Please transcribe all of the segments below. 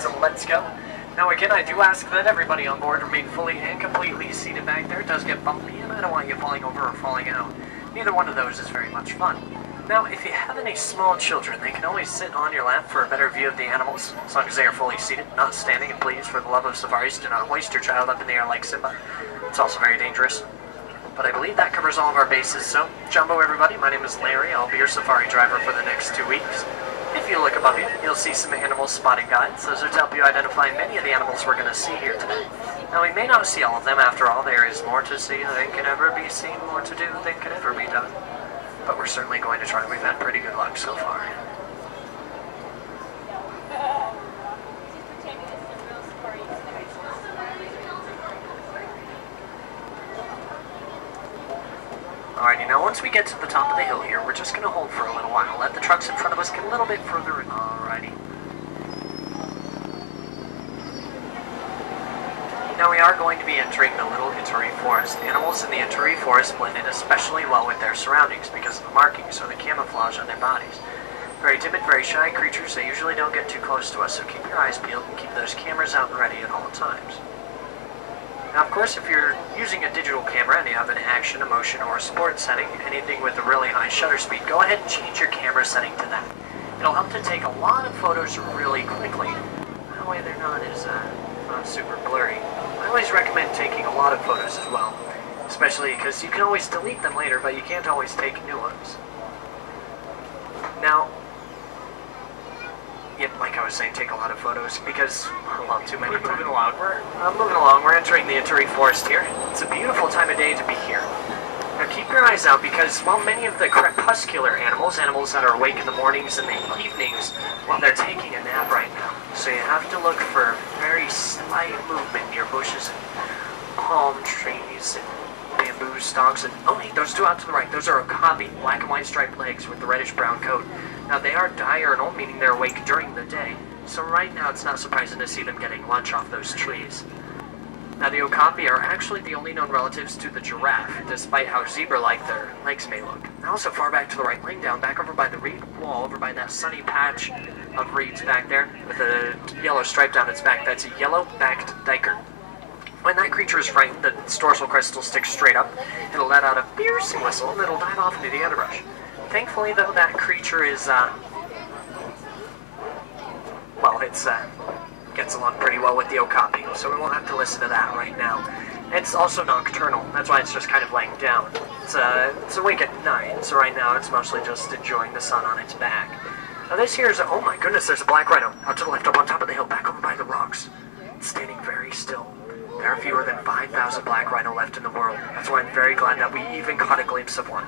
So let's go. Now again, I do ask that everybody on board remain fully and completely seated back there. It does get bumpy, and I don't want you falling over or falling out. Neither one of those is very much fun. Now, if you have any small children, they can always sit on your lap for a better view of the animals, as long as they are fully seated, not standing, and please, for the love of safaris, do not hoist your child up in the air like Simba. It's also very dangerous. But I believe that covers all of our bases, so, Jumbo everybody, my name is Larry, I'll be your safari driver for the next 2 weeks. If you look above you, you'll see some animal spotting guides. Those are to help you identify many of the animals we're going to see here today. Now, we may not see all of them. After all, there is more to see than can ever be seen, more to do than can ever be done. But we're certainly going to try. We've had pretty good luck so far. Alrighty, now once we get to the top of the hill here, we're just going to hold for a little while. Let the trucks in front of us get a little bit further in. Alrighty. Now we are going to be entering the little Ituri forest. Animals in the Ituri forest blend in especially well with their surroundings because of the markings or the camouflage on their bodies. Very timid, very shy creatures, they usually don't get too close to us, so keep your eyes peeled and keep those cameras out and ready at all times. Now, of course, if you're using a digital camera and you have an action, emotion, or a sport setting, anything with a really high shutter speed, go ahead and change your camera setting to that. It'll help to take a lot of photos really quickly. That way they're not as, not super blurry. I always recommend taking a lot of photos as well, especially because you can always delete them later, but you can't always take new ones. Now, yep, like I was saying, take a lot of photos because too many. We're moving along. We're entering the Ituri forest here. It's a beautiful time of day to be here. Now keep your eyes out because while many of the crepuscular animals that are awake in the mornings and the evenings, well, they're taking a nap right now. So you have to look for very slight movement near bushes and palm trees and bamboo stalks. And oh, hey, those two out to the right, those are okapi, black and white striped legs with the reddish-brown coat. Now they are diurnal, meaning they're awake during the day. So right now it's not surprising to see them getting lunch off those trees. Now the okapi are actually the only known relatives to the giraffe, despite how zebra-like their legs may look. Now also far back to the right, laying down, back over by the reed wall, over by that sunny patch of reeds back there, with a yellow stripe down its back, that's a yellow-backed diker. When that creature is frightened, its dorsal crest will stick straight up, it'll let out a piercing whistle, and it'll dive off into the underbrush. Thankfully, though, that creature is, well, it's, gets along pretty well with the okapi, so we won't have to listen to that right now. It's also nocturnal, that's why it's just kind of laying down. It's awake at night, so right now it's mostly just enjoying the sun on its back. Now this here is, oh my goodness, there's a black rhino, out to the left, up on top of the hill, back over by the rocks. It's standing very still. There are fewer than 5,000 black rhino left in the world. That's why I'm very glad that we even caught a glimpse of one.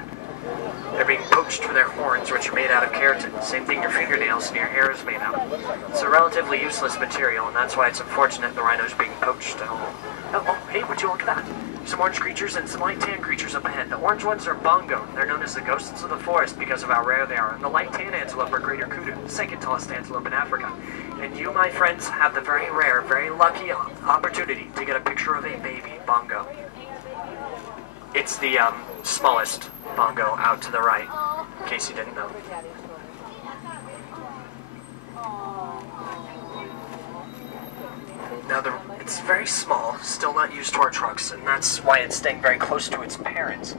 They're being poached for their horns, which are made out of keratin. Same thing your fingernails and your hair is made out of. It's a relatively useless material, and that's why it's unfortunate the rhino's being poached. Oh, hey, would you look at that? Some orange creatures and some light tan creatures up ahead. The orange ones are bongo. They're known as the ghosts of the forest because of how rare they are. And the light tan antelope are greater kudu, the second tallest antelope in Africa. And you, my friends, have the very rare, very lucky opportunity to get a picture of a baby bongo. It's the smallest bongo out to the right, in case you didn't know. Now, it's very small, still not used to our trucks, and that's why it's staying very close to its parents.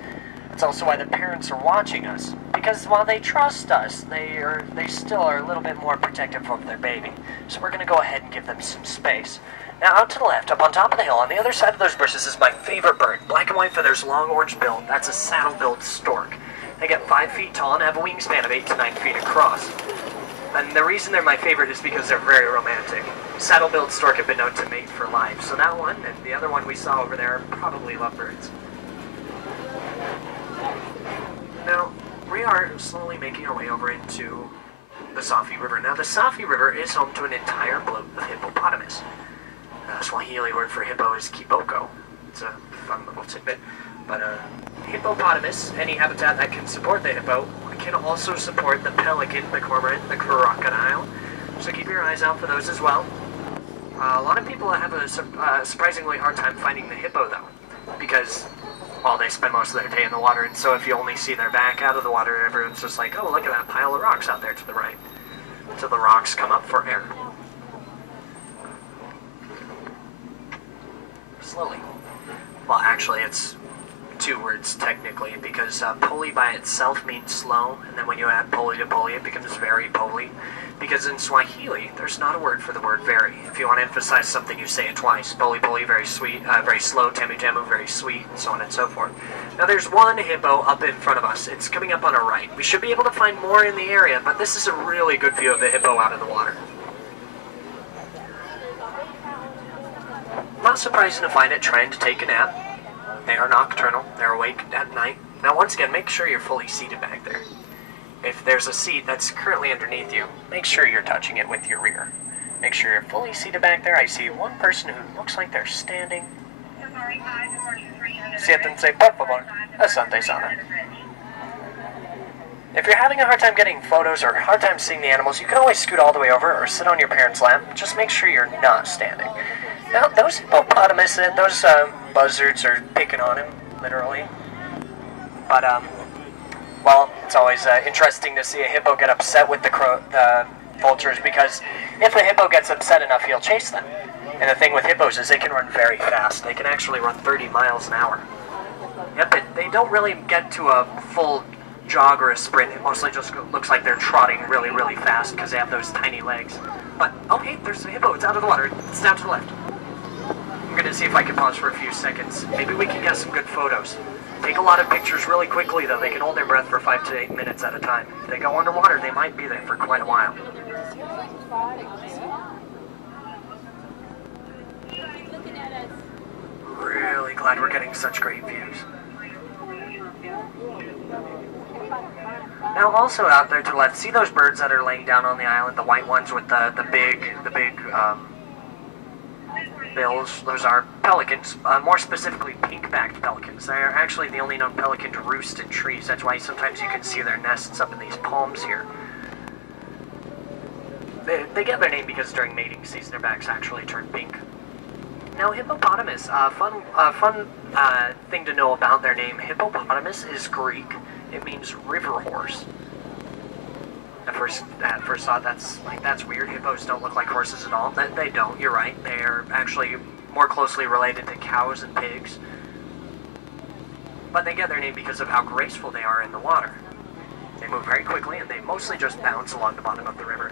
That's also why the parents are watching us. Because while they trust us, they still are a little bit more protective of their baby. So we're going to go ahead and give them some space. Now out to the left, up on top of the hill, on the other side of those bushes is my favorite bird. Black and white feathers, long orange bill. That's a saddle-billed stork. They get 5 feet tall and have a wingspan of 8 to 9 feet across. And the reason they're my favorite is because they're very romantic. Saddle-billed stork have been known to mate for life. So that one and the other one we saw over there are probably lovebirds. Now, we are slowly making our way over into the Safi River. Now, the Safi River is home to an entire bloat of hippopotamus. Swahili word for hippo is kiboko. It's a fun little tidbit. But hippopotamus, any habitat that can support the hippo, can also support the pelican, the cormorant, the crocodile. So keep your eyes out for those as well. A lot of people have a surprisingly hard time finding the hippo, though, because, well, they spend most of their day in the water, and so if you only see their back out of the water, everyone's just like, oh, look at that pile of rocks out there to the right, until the rocks come up for air. Slowly. Well, actually, it's 2 words technically, because poli by itself means slow, and then when you add poli to poli, it becomes very poli. Because in Swahili, there's not a word for the word very. If you want to emphasize something, you say it twice. Poli poli, very sweet, very slow. Tamu tamu, very sweet, and so on and so forth. Now there's one hippo up in front of us. It's coming up on our right. We should be able to find more in the area, but this is a really good view of the hippo out of the water. Not surprising to find it trying to take a nap. They are nocturnal. They're awake at night. Now once again, make sure you're fully seated back there. If there's a seat that's currently underneath you, make sure you're touching it with your rear. Make sure you're fully seated back there. I see one person who looks like they're standing. Siéntense, por favor. Asante sana. If you're having a hard time getting photos or a hard time seeing the animals, you can always scoot all the way over or sit on your parents' lap. Just make sure you're not standing. Now, those hippopotamus, those buzzards are picking on him, literally. But, well, it's always interesting to see a hippo get upset with the vultures, because if a hippo gets upset enough, he'll chase them. And the thing with hippos is they can run very fast. They can actually run 30 miles an hour. Yep, they don't really get to a full jog or a sprint. It mostly just looks like they're trotting really, really fast because they have those tiny legs. But, oh hey, there's a hippo. It's out of the water. It's down to the left. I'm going to see if I can pause for a few seconds. Maybe we can get some good photos. Take a lot of pictures really quickly, though. They can hold their breath for 5 to 8 minutes at a time. If they go underwater, they might be there for quite a while. Really glad we're getting such great views. Now, also out there to the left, see those birds that are laying down on the island, the white ones with the big bills? Those are pelicans, more specifically pink-backed pelicans. They're actually the only known pelican to roost in trees. That's why sometimes you can see their nests up in these palms here. They get their name because during mating season their backs actually turn pink. Now, hippopotamus, fun thing to know about their name. Hippopotamus is Greek. It means river horse. At first thought that's weird. Hippos don't look like horses at all. They don't. You're right. They're actually more closely related to cows and pigs. But they get their name because of how graceful they are in the water. They move very quickly and they mostly just bounce along the bottom of the river.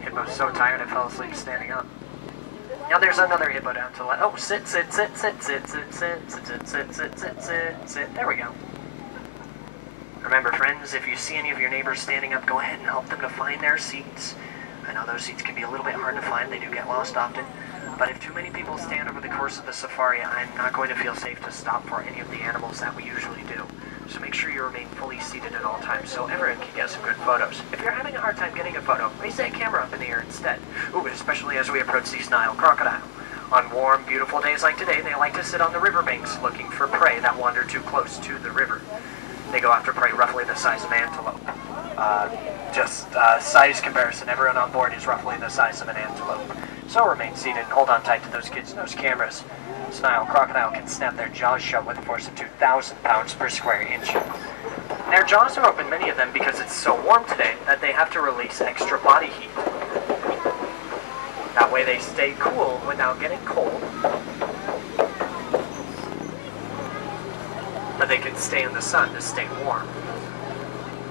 Hippo's so tired I fell asleep standing up. Now there's another hippo down to the left. Oh, sit. There we go. Remember, friends, if you see any of your neighbors standing up, go ahead and help them to find their seats. I know those seats can be a little bit hard to find. They do get lost often. But if too many people stand over the course of the safari, I'm not going to feel safe to stop for any of the animals that we usually do. So make sure you remain fully seated at all times so everyone can get some good photos. If you're having a hard time getting a photo, raise that camera up in the air instead. Ooh, especially as we approach these Nile crocodile. On warm, beautiful days like today, they like to sit on the riverbanks looking for prey that wander too close to the river. They go after prey roughly the size of antelope. Size comparison, everyone on board is roughly the size of an antelope. So remain seated and hold on tight to those kids' nose cameras. This Nile crocodile can snap their jaws shut with a force of 2,000 pounds per square inch. Their jaws are open, many of them, because it's so warm today that they have to release extra body heat. That way they stay cool without getting cold. they can stay in the sun to stay warm.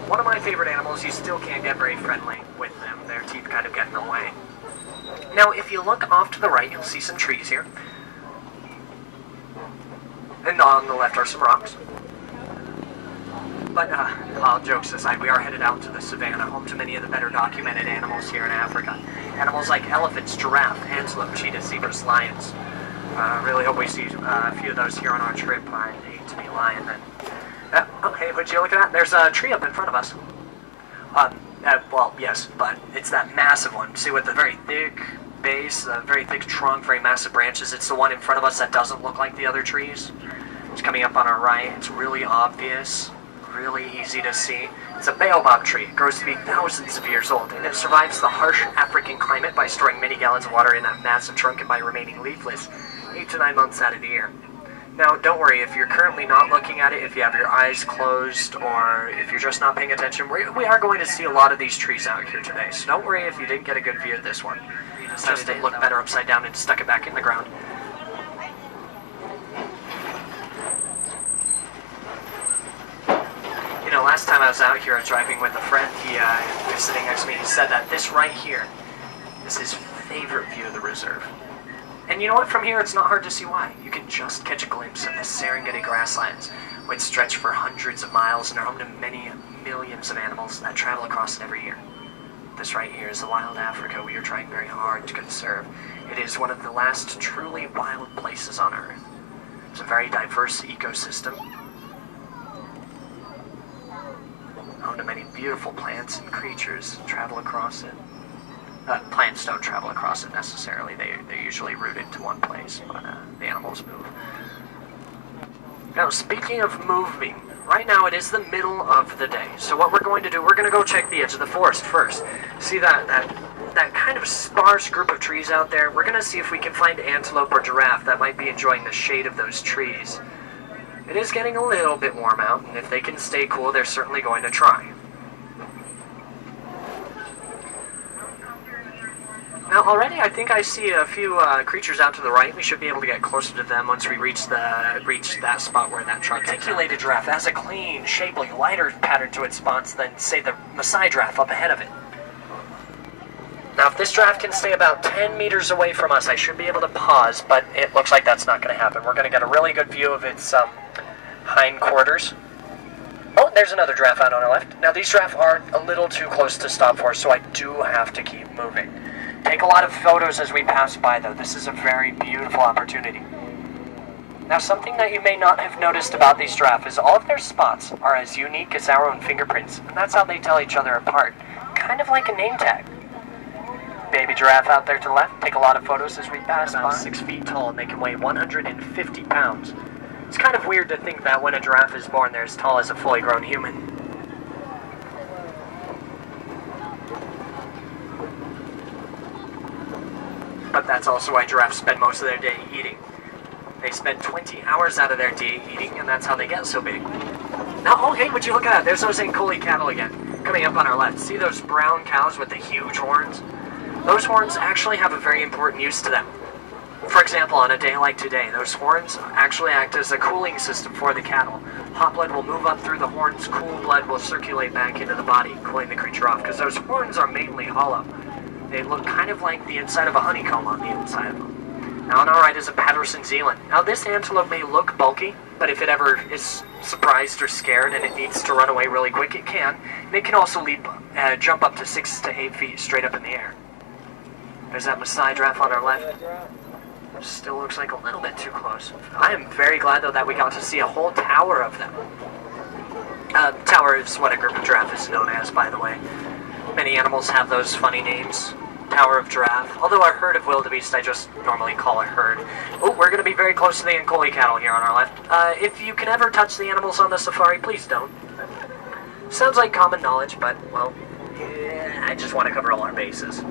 One of my favorite animals, you still can't get very friendly with them. Their teeth kind of get in the way. Now, if you look off to the right, you'll see some trees here. And on the left are some rocks. But, all jokes aside, we are headed out to the savannah, home to many of the better documented animals here in Africa. Animals like elephants, giraffe, antelope, cheetahs, zebras, lions. Really hope we see a few of those here on our trip. I hate to be lying then. Okay, would you look at that? There's a tree up in front of us. Well, yes, but it's that massive one. See, with the very thick base, the very thick trunk, very massive branches. It's the one in front of us that doesn't look like the other trees. It's coming up on our right. It's really obvious, really easy to see. It's a baobab tree. It grows to be thousands of years old, and it survives the harsh African climate by storing many gallons of water in that massive trunk and by remaining leafless 8 to 9 months out of the year. Now, don't worry, if you're currently not looking at it, if you have your eyes closed, or if you're just not paying attention, we are going to see a lot of these trees out here today. So don't worry if you didn't get a good view of this one. It's just to look better upside down and stuck it back in the ground. You know, last time I was out here, I was driving with a friend. He was sitting next to me. He said that this right here is his favorite view of the reserve. And you know what? From here, it's not hard to see why. You can just catch a glimpse of the Serengeti grasslands, which stretch for hundreds of miles and are home to many millions of animals that travel across it every year. This right here is the wild Africa we are trying very hard to conserve. It is one of the last truly wild places on Earth. It's a very diverse ecosystem, home to many beautiful plants and creatures that travel across it. Plants don't travel across it necessarily. They're usually rooted to one place, but the animals move. Now, speaking of moving, right now it is the middle of the day. So what we're going to do, we're going to go check the edge of the forest first. See that kind of sparse group of trees out there? We're going to see if we can find antelope or giraffe that might be enjoying the shade of those trees. It is getting a little bit warm out, and if they can stay cool, they're certainly going to try. Now, already I think I see a few creatures out to the right. We should be able to get closer to them once we reach that spot where that truck is. Articulated giraffe has a clean, shapely, lighter pattern to its spots than, say, the Maasai giraffe up ahead of it. Now, if this giraffe can stay about 10 meters away from us, I should be able to pause, but it looks like that's not going to happen. We're going to get a really good view of its hindquarters. Oh, there's another giraffe out on our left. Now, these giraffe are a little too close to stop for us, so I do have to keep moving. Take a lot of photos as we pass by, though. This is a very beautiful opportunity. Now, something that you may not have noticed about these giraffe is all of their spots are as unique as our own fingerprints, and that's how they tell each other apart. Kind of like a name tag. Baby giraffe out there to the left. Take a lot of photos as we pass by. 6 feet tall, and they can weigh 150 pounds. It's kind of weird to think that when a giraffe is born, they're as tall as a fully grown human. But that's also why giraffes spend most of their day eating. They spend 20 hours out of their day eating, and that's how they get so big. Now, oh hey, would you look at that? There's those Ankoli cattle again, coming up on our left. See those brown cows with the huge horns? Those horns actually have a very important use to them. For example, on a day like today, those horns actually act as a cooling system for the cattle. Hot blood will move up through the horns, cool blood will circulate back into the body, cooling the creature off, because those horns are mainly hollow. They look kind of like the inside of a honeycomb on the inside of them. Now on our right is a Patterson Zealand. Now this antelope may look bulky, but if it ever is surprised or scared and it needs to run away really quick, it can. And it can also jump up to 6 to 8 feet straight up in the air. There's that Maasai giraffe on our left. Still looks like a little bit too close. I am very glad though that we got to see a whole tower of them. Tower is what a group of giraffe is known as, by the way. Many animals have those funny names. Tower of Giraffe. Although a herd of wildebeest, I just normally call a herd. Oh, we're going to be very close to the Ankoli cattle here on our left. If you can ever touch the animals on the safari, please don't. Sounds like common knowledge, but, well, yeah, I just want to cover all our bases.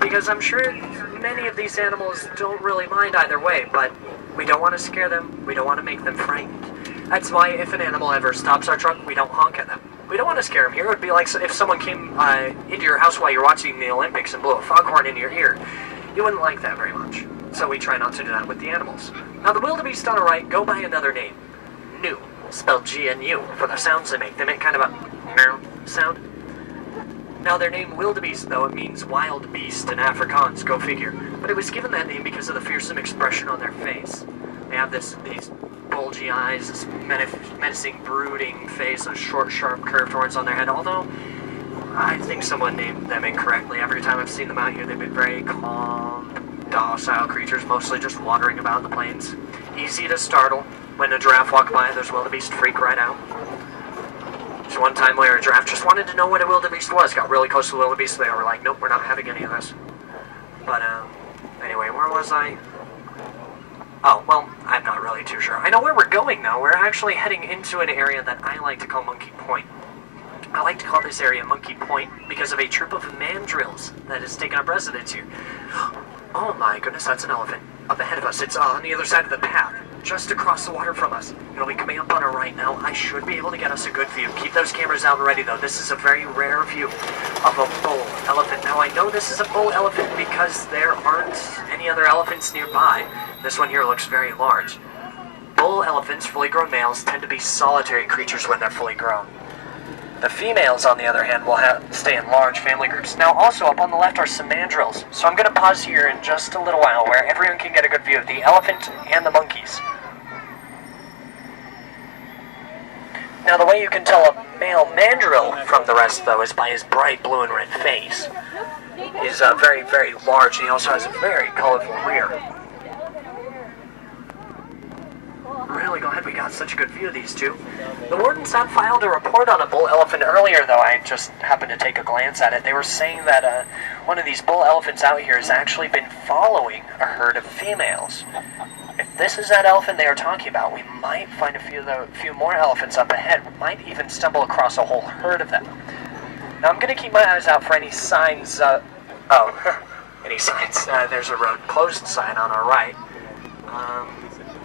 Because I'm sure many of these animals don't really mind either way, but we don't want to scare them. We don't want to make them frightened. That's why if an animal ever stops our truck, we don't honk at them. We don't want to scare them here. It would be like if someone came into your house while you're watching the Olympics and blew a foghorn in your ear. You wouldn't like that very much. So we try not to do that with the animals. Now the wildebeest on the right go by another name. gnu, spelled G-N-U, for the sounds they make. They make kind of a meow sound. Now, their name wildebeest, though, it means wild beast in Afrikaans, go figure. But it was given that name because of the fearsome expression on their face. They have these bulgy eyes, this menacing, brooding face, those short, sharp, curved horns on their head, although I think someone named them incorrectly. Every time I've seen them out here, they've been very calm, docile creatures, mostly just wandering about the plains. Easy to startle. When a giraffe walked by, those wildebeest freak right out. There's one time where a giraffe just wanted to know what a wildebeest was. Got really close to the wildebeest, so they were like, nope, we're not having any of this. But, anyway, where was I? Oh, well, I'm not really too sure. I know where we're going, though. We're actually heading into an area that I like to call Monkey Point. I like to call this area Monkey Point because of a troop of mandrills that has taken up residence here. Oh my goodness, that's an elephant. Up ahead of us, it's on the other side of the path, just across the water from us. It'll be coming up on our right now. I should be able to get us a good view. Keep those cameras out and ready, though. This is a very rare view of a bull elephant. Now, I know this is a bull elephant because there aren't any other elephants nearby. This one here looks very large. Bull elephants, fully grown males, tend to be solitary creatures when they're fully grown. The females, on the other hand, will stay in large family groups. Now, also up on the left are some mandrills. So I'm going to pause here in just a little while where everyone can get a good view of the elephant and the monkeys. Now, the way you can tell a male mandrill from the rest, though, is by his bright blue and red face. He's very, very large, and he also has a very colorful rear. Really glad we got such a good view of these two. The wardens had filed a report on a bull elephant earlier, though I just happened to take a glance at it. They were saying that one of these bull elephants out here has actually been following a herd of females. If this is that elephant they are talking about, we might find a few more elephants up ahead. We might even stumble across a whole herd of them. Now, I'm going to keep my eyes out for any signs, any signs. There's a road closed sign on our right.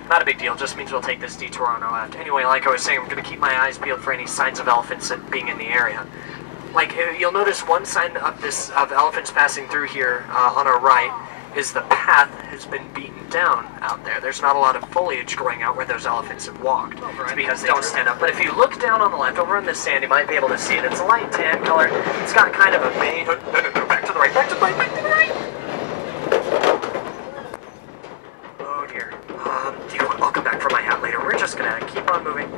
Not a big deal, just means we'll take this detour on our left. Anyway, like I was saying, we're going to keep my eyes peeled for any signs of elephants being in the area. Like, you'll notice one sign of elephants passing through here on our right is the path has been beaten down out there. There's not a lot of foliage growing out where those elephants have walked. It's because they don't stand up. But if you look down on the left, over in this sand, you might be able to see it. It's a light tan color. It's got kind of a beige... No, back to the right, back to the right, back to the right! Oh dear. Do you want... I'll come back for my hat later. We're just gonna keep on moving.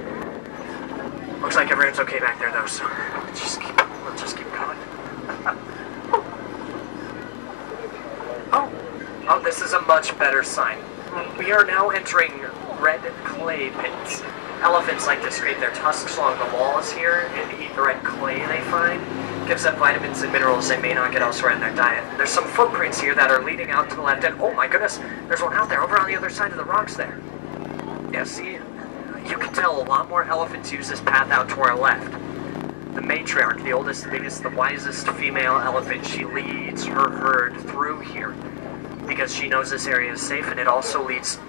Looks like everyone's okay back there, though, so let's just keep going. Oh, this is a much better sign. We are now entering red clay pits. Elephants like to scrape their tusks along the walls here and eat the red clay they find. Gives them vitamins and minerals they may not get elsewhere in their diet. There's some footprints here that are leading out to the left, and oh my goodness, there's one out there, over on the other side of the rocks there. Yeah, see, you can tell a lot more elephants use this path out to our left. The matriarch, the oldest, the biggest, the wisest female elephant, she leads her herd through here because she knows this area is safe, and it also leads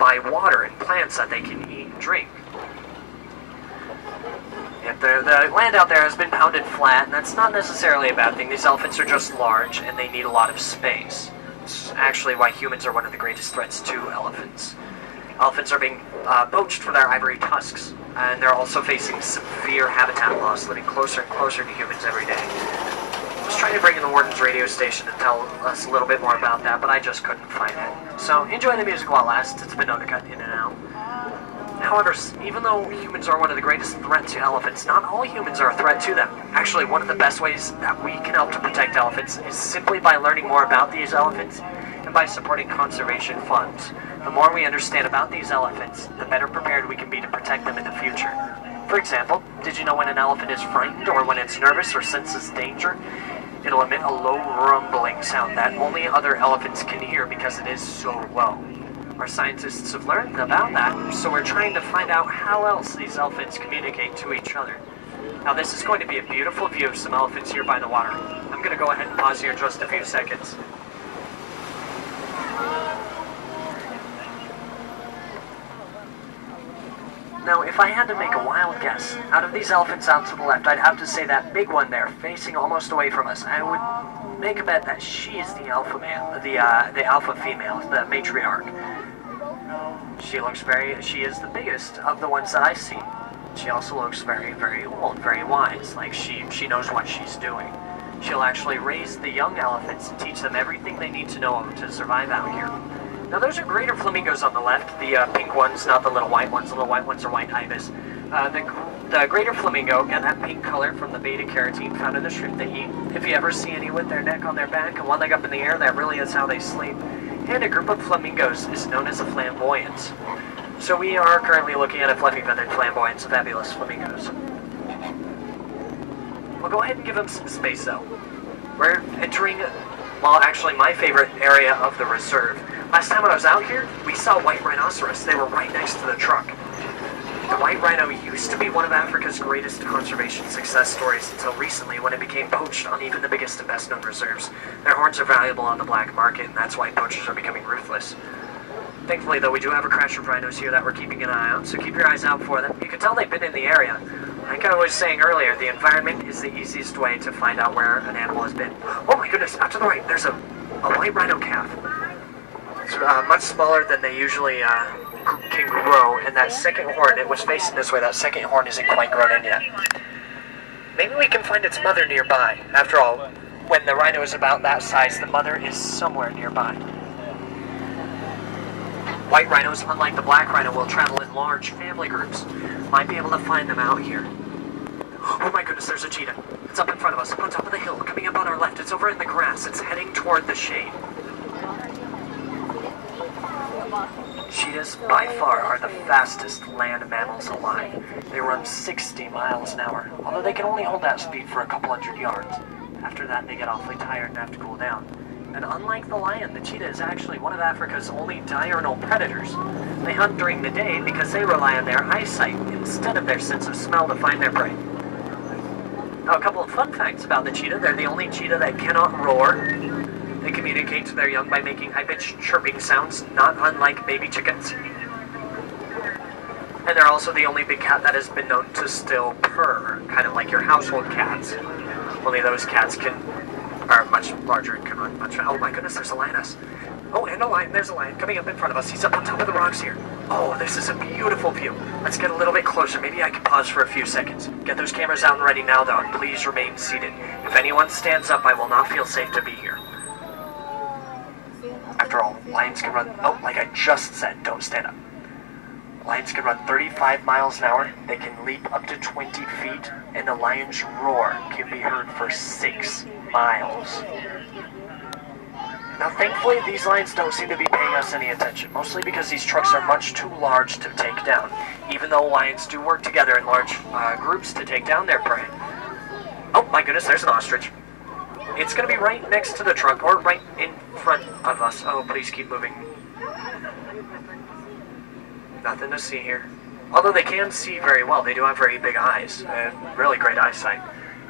by water and plants that they can eat and drink. Yet the land out there has been pounded flat, and that's not necessarily a bad thing. These elephants are just large, and they need a lot of space. It's actually why humans are one of the greatest threats to elephants. Elephants are being poached for their ivory tusks, and they're also facing severe habitat loss, living closer and closer to humans every day. I was trying to bring in the warden's radio station to tell us a little bit more about that, but I just couldn't find it. So enjoy the music while it lasts. It's been known to cut in and out. However, even though humans are one of the greatest threats to elephants, not all humans are a threat to them. Actually, one of the best ways that we can help to protect elephants is simply by learning more about these elephants and by supporting conservation funds. The more we understand about these elephants, the better prepared we can be to protect them in the future. For example, did you know when an elephant is frightened or when it's nervous or senses danger, it'll emit a low rumbling sound that only other elephants can hear because it is so low. Our scientists have learned about that, so we're trying to find out how else these elephants communicate to each other. Now, this is going to be a beautiful view of some elephants here by the water. I'm going to go ahead and pause here in just a few seconds. Now, if I had to make a wild guess, out of these elephants out to the left, I'd have to say that big one there, facing almost away from us. I would make a bet that she is the alpha male, the alpha female, the matriarch. She is the biggest of the ones that I see. She also looks very, very old, very wise, like she knows what she's doing. She'll actually raise the young elephants and teach them everything they need to know to survive out here. Now those are greater flamingos on the left, the pink ones, not the little white ones. The little white ones are white ibis. The greater flamingo got that pink color from the beta-carotene found in the shrimp they eat. If you ever see any with their neck on their back and one leg up in the air, that really is how they sleep. And a group of flamingos is known as a flamboyance. So we are currently looking at a fluffy-feathered flamboyance of fabulous flamingos. We'll go ahead and give them some space though. We're entering, well, actually my favorite area of the reserve. Last time I was out here, we saw white rhinoceros. They were right next to the truck. The white rhino used to be one of Africa's greatest conservation success stories until recently when it became poached on even the biggest and best known reserves. Their horns are valuable on the black market, and that's why poachers are becoming ruthless. Thankfully though, we do have a crash of rhinos here that we're keeping an eye on, so keep your eyes out for them. You can tell they've been in the area. Like I was saying earlier, the environment is the easiest way to find out where an animal has been. Oh my goodness, out to the right, there's a white rhino calf. It's much smaller than they usually can grow, and that second horn, it was facing this way, that second horn isn't quite grown in yet. Maybe we can find its mother nearby. After all, when the rhino is about that size, the mother is somewhere nearby. White rhinos, unlike the black rhino, will travel in large family groups. Might be able to find them out here. Oh my goodness, there's a cheetah. It's up in front of us, up on top of the hill, coming up on our left. It's over in the grass. It's heading toward the shade. Cheetahs, by far, are the fastest land mammals alive. They run 60 miles an hour, although they can only hold that speed for a couple hundred yards. After that, they get awfully tired and have to cool down. And unlike the lion, the cheetah is actually one of Africa's only diurnal predators. They hunt during the day because they rely on their eyesight instead of their sense of smell to find their prey. Now, a couple of fun facts about the cheetah. They're the only cheetah that cannot roar. They communicate to their young by making high-pitched chirping sounds, not unlike baby chickens. And they're also the only big cat that has been known to still purr, kind of like your household cats. Only those cats are much larger and can run much faster. Oh my goodness, there's a lioness. Oh, and a lion, there's a lion coming up in front of us. He's up on top of the rocks here. Oh, this is a beautiful view. Let's get a little bit closer. Maybe I can pause for a few seconds. Get those cameras out and ready now though, and please remain seated. If anyone stands up, I will not feel safe to be here. After all, lions can run, oh, like I just said, don't stand up. Lions can run 35 miles an hour, they can leap up to 20 feet, and the lion's roar can be heard for 6 miles. Now thankfully, these lions don't seem to be paying us any attention, mostly because these trucks are much too large to take down, even though lions do work together in large groups to take down their prey. Oh my goodness, there's an ostrich. It's going to be right next to the truck, or right in front of us. Oh, please keep moving. Nothing to see here. Although they can see very well. They do have very big eyes. Really great eyesight.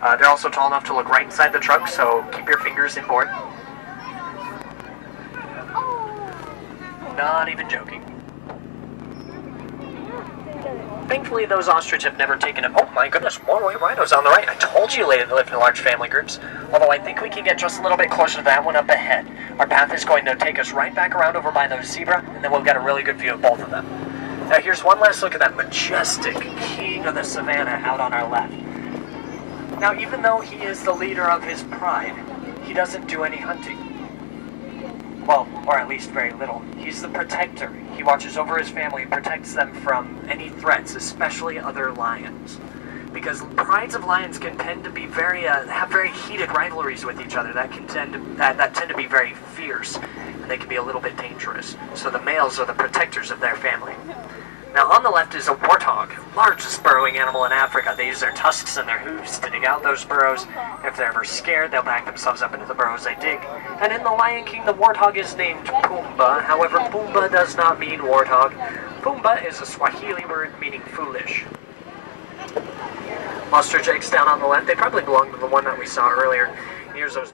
They're also tall enough to look right inside the truck, so keep your fingers inboard. Not even joking. Thankfully, those ostrich have never taken a... Oh my goodness, more white rhinos on the right. I told you they live in large family groups. Although I think we can get just a little bit closer to that one up ahead. Our path is going to take us right back around over by those zebra, and then we'll get a really good view of both of them. Now here's one last look at that majestic king of the savannah out on our left. Now even though he is the leader of his pride, he doesn't do any hunting. Well, or at least very little. He's the protector. He watches over his family and protects them from any threats, especially other lions. Because prides of lions can tend to be have very heated rivalries with each other that tend to be very fierce, and they can be a little bit dangerous. So the males are the protectors of their family. Now on the left is a warthog, largest burrowing animal in Africa. They use their tusks and their hooves to dig out those burrows. If they're ever scared, they'll back themselves up into the burrows they dig. And in The Lion King, the warthog is named Pumbaa. However, Pumbaa does not mean warthog. Pumbaa is a Swahili word meaning foolish. Ostrich eggs down on the left, they probably belong to the one that we saw earlier. Here's those...